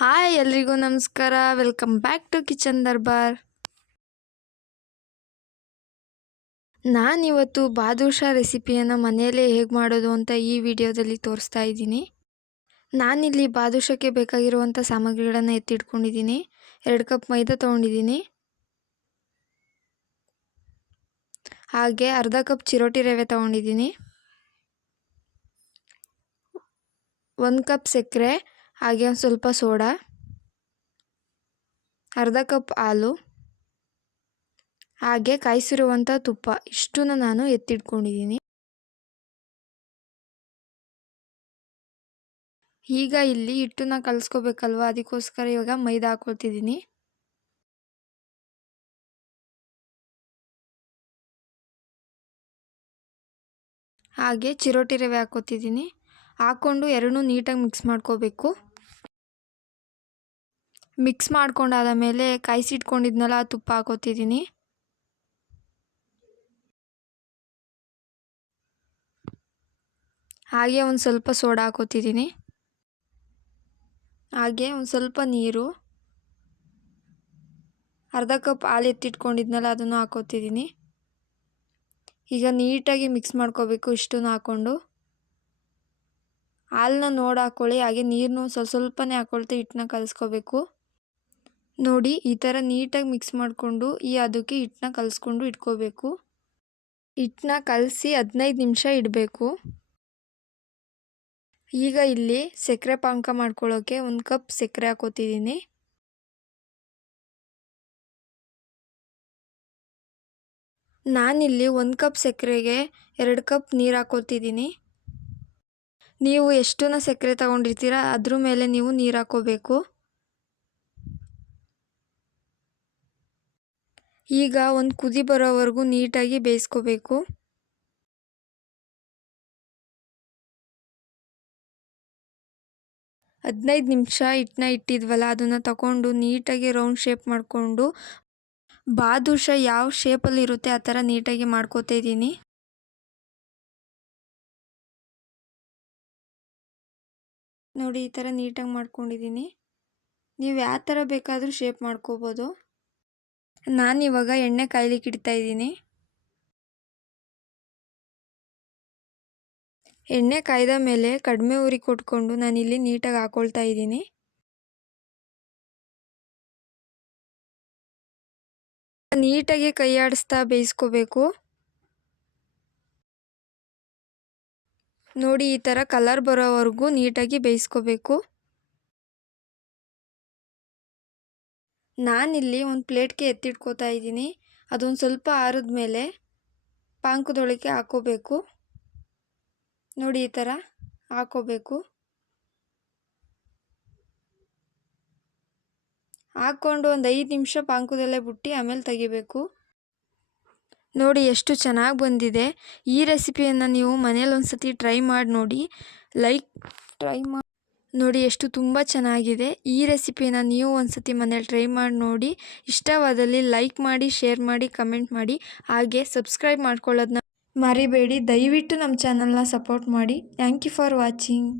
Hi ಎಲ್ರಿಗೂ ನಮಸ್ಕಾರ. Welcome back to kitchen Darbar ನಾನಿವತ್ತು ಬಾದುಷಾ ರೆಸಿಪಿಯನ್ನು ಮನೆಯಲ್ಲೇ ಹೇಗೆ ಮಾಡೋದು ಅಂತ ಈ ವಿಡಿಯೋದಲ್ಲಿ ತೋರಿಸ್ತಾ ಇದ್ದೀನಿ. ನಾನಿಲ್ಲಿ ಬಾದುಷಕ್ಕೆ ಬೇಕಾಗಿರುವಂಥ ಸಾಮಗ್ರಿಗಳನ್ನು ಎತ್ತಿಟ್ಕೊಂಡಿದ್ದೀನಿ. ಎರಡು ಕಪ್ ಮೈದಾ ತೊಗೊಂಡಿದ್ದೀನಿ. ಹಾಗೆ ಅರ್ಧ ಕಪ್ ಚಿರೋಟಿ ರವೆ ತೊಗೊಂಡಿದ್ದೀನಿ. ಒಂದು ಕಪ್ ಸಕ್ಕರೆ ಹಾಗೆ ಒಂದು ಸ್ವಲ್ಪ ಸೋಡಾ, ಅರ್ಧ ಕಪ್ ಹಾಲು, ಹಾಗೆ ಕಾಯಿಸಿರುವಂಥ ತುಪ್ಪ. ಇಷ್ಟನ್ನು ನಾನು ಎತ್ತಿಟ್ಕೊಂಡಿದ್ದೀನಿ. ಈಗ ಇಲ್ಲಿ ಹಿಟ್ಟನ್ನ ಕಲಿಸ್ಕೋಬೇಕಲ್ವ? ಅದಕ್ಕೋಸ್ಕರ ಇವಾಗ ಮೈದಾ ಹಾಕೊಳ್ತಿದ್ದೀನಿ. ಹಾಗೆ ಚಿರೋಟಿ ರವೆ ಹಾಕೋತಿದ್ದೀನಿ. ಹಾಕ್ಕೊಂಡು ಎರಡನ್ನೂ ನೀಟಾಗಿ ಮಿಕ್ಸ್ ಮಾಡ್ಕೋಬೇಕು. ಮಿಕ್ಸ್ ಮಾಡ್ಕೊಂಡಾದ ಮೇಲೆ ಕಾಯಿಸಿಟ್ಕೊಂಡಿದ್ನಲ್ಲ ತುಪ್ಪ ಹಾಕೋತಿದ್ದೀನಿ. ಹಾಗೆ ಒಂದು ಸ್ವಲ್ಪ ಸೋಡಾ ಹಾಕೋತಿದ್ದೀನಿ. ಹಾಗೆ ಒಂದು ಸ್ವಲ್ಪ ನೀರು. ಅರ್ಧ ಕಪ್ ಹಾಲು ಎತ್ತಿಟ್ಕೊಂಡಿದ್ನಲ್ಲ, ಅದನ್ನು ಹಾಕೋತಿದ್ದೀನಿ. ಈಗ ನೀಟಾಗಿ ಮಿಕ್ಸ್ ಮಾಡ್ಕೋಬೇಕು ಇಷ್ಟನ್ನು ಹಾಕ್ಕೊಂಡು ಹಾಲನ್ನ ನೋಡಿ ಹಾಕ್ಕೊಳ್ಳಿ ಹಾಗೆ ನೀರನ್ನು ಸ್ವಲ್ಪ ಸ್ವಲ್ಪನೇ ಹಾಕ್ಕೊಳ್ತಾ ಹಿಟ್ಟನ್ನ ಕಲಿಸ್ಕೋಬೇಕು. ನೋಡಿ, ಈ ಥರ ನೀಟಾಗಿ ಮಿಕ್ಸ್ ಮಾಡಿಕೊಂಡು ಈ ಅದಕ್ಕೆ ಹಿಟ್ಟನ್ನ ಕಲಿಸ್ಕೊಂಡು ಇಟ್ಕೋಬೇಕು. ಹಿಟ್ಟನ್ನ ಕಲಸಿ ಹದಿನೈದು ನಿಮಿಷ ಇಡಬೇಕು. ಈಗ ಇಲ್ಲಿ ಸಕ್ಕರೆ ಪಾಕ ಮಾಡ್ಕೊಳ್ಳೋಕ್ಕೆ ಒಂದು ಕಪ್ ಸಕ್ಕರೆ ಹಾಕೋತಿದ್ದೀನಿ. ನಾನಿಲ್ಲಿ ಒಂದು ಕಪ್ ಸಕ್ಕರೆಗೆ ಎರಡು ಕಪ್ ನೀರು ಹಾಕೋತಿದ್ದೀನಿ. ನೀವು ಎಷ್ಟನ್ನ ಸಕ್ಕರೆ ತಗೊಂಡಿರ್ತೀರ ಅದ್ರ ಮೇಲೆ ನೀವು ನೀರು ಹಾಕೋಬೇಕು. ಈಗ ಒಂದು ಕುದಿ ಬರೋವರೆಗೂ ನೀಟಾಗಿ ಬೇಯಿಸ್ಕೋಬೇಕು. ಹದಿನೈದು ನಿಮಿಷ ಹಿಟ್ಟನ್ನ ಇಟ್ಟಿದ್ವಲ್ಲ, ಅದನ್ನು ತಗೊಂಡು ನೀಟಾಗಿ ರೌಂಡ್ ಶೇಪ್ ಮಾಡಿಕೊಂಡು, ಬಾದುಷ ಯಾವ ಶೇಪಲ್ಲಿ ಇರುತ್ತೆ ಆ ಥರ ನೀಟಾಗಿ ಮಾಡ್ಕೋತಾ ಇದ್ದೀನಿ. ನೋಡಿ, ಈ ಥರ ನೀಟಾಗಿ ಮಾಡ್ಕೊಂಡಿದ್ದೀನಿ. ನೀವು ಯಾವ ಥರ ಬೇಕಾದರೂ ಶೇಪ್ ಮಾಡ್ಕೋಬೋದು. ನಾನಿವಾಗ ಎಣ್ಣೆ ಕಾಯ್ಲಿಕ್ಕೆ ಇದ್ದೀನಿ. ಎಣ್ಣೆ ಕಾಯ್ದ ಮೇಲೆ ಕಡಿಮೆ ಉರಿ ಕೊಟ್ಕೊಂಡು ನಾನಿಲ್ಲಿ ನೀಟಾಗಿ ಹಾಕೊಳ್ತಾ ಇದ್ದೀನಿ. ನೀಟಾಗಿ ಕೈ ಆಡಿಸ್ತಾ ಬೇಯಿಸ್ಕೋಬೇಕು. ನೋಡಿ ಈ ಥರ ಕಲರ್ ಬರೋವರೆಗೂ ನೀಟಾಗಿ ಬೇಯಿಸ್ಕೋಬೇಕು. ನಾನಿಲ್ಲಿ ಒಂದು ಪ್ಲೇಟ್ಗೆ ಎತ್ತಿಟ್ಕೋತಾ ಇದ್ದೀನಿ. ಅದೊಂದು ಸ್ವಲ್ಪ ಆರಿದ ಮೇಲೆ ಪಾಂಕದೊಳಗೆ ಹಾಕೋಬೇಕು. ನೋಡಿ ಈ ಥರ ಹಾಕೋಬೇಕು. ಹಾಕ್ಕೊಂಡು ಒಂದು ಐದು ನಿಮಿಷ ಪಾಂಕದಲ್ಲೇ ಬಿಟ್ಟು ಆಮೇಲೆ ತೆಗಿಬೇಕು. ನೋಡಿ ಎಷ್ಟು ಚೆನ್ನಾಗಿ ಬಂದಿದೆ. ಈ ರೆಸಿಪಿಯನ್ನು ನೀವು ಮನೇಲಿ ಒಂದು ಸತಿ ಟ್ರೈ ಮಾಡಿ ನೋಡಿ. ಲೈಕ್, ಟ್ರೈ ಮಾಡಿ ನೋಡಿ, ಎಷ್ಟು ತುಂಬ ಚೆನ್ನಾಗಿದೆ. ಈ ರೆಸಿಪಿನ ನೀವು ಒಂದು ಸತಿ ಮನೇಲಿ ಟ್ರೈ ಮಾಡಿ ನೋಡಿ. ಇಷ್ಟವಾದಲ್ಲಿ ಲೈಕ್ ಮಾಡಿ, ಶೇರ್ ಮಾಡಿ, ಕಮೆಂಟ್ ಮಾಡಿ. ಹಾಗೆ ಸಬ್ಸ್ಕ್ರೈಬ್ ಮಾಡ್ಕೊಳ್ಳೋದನ್ನ ಮರಿಬೇಡಿ. ದಯವಿಟ್ಟು ನಮ್ಮ ಚಾನಲ್ನ ಸಪೋರ್ಟ್ ಮಾಡಿ. Thank you for watching.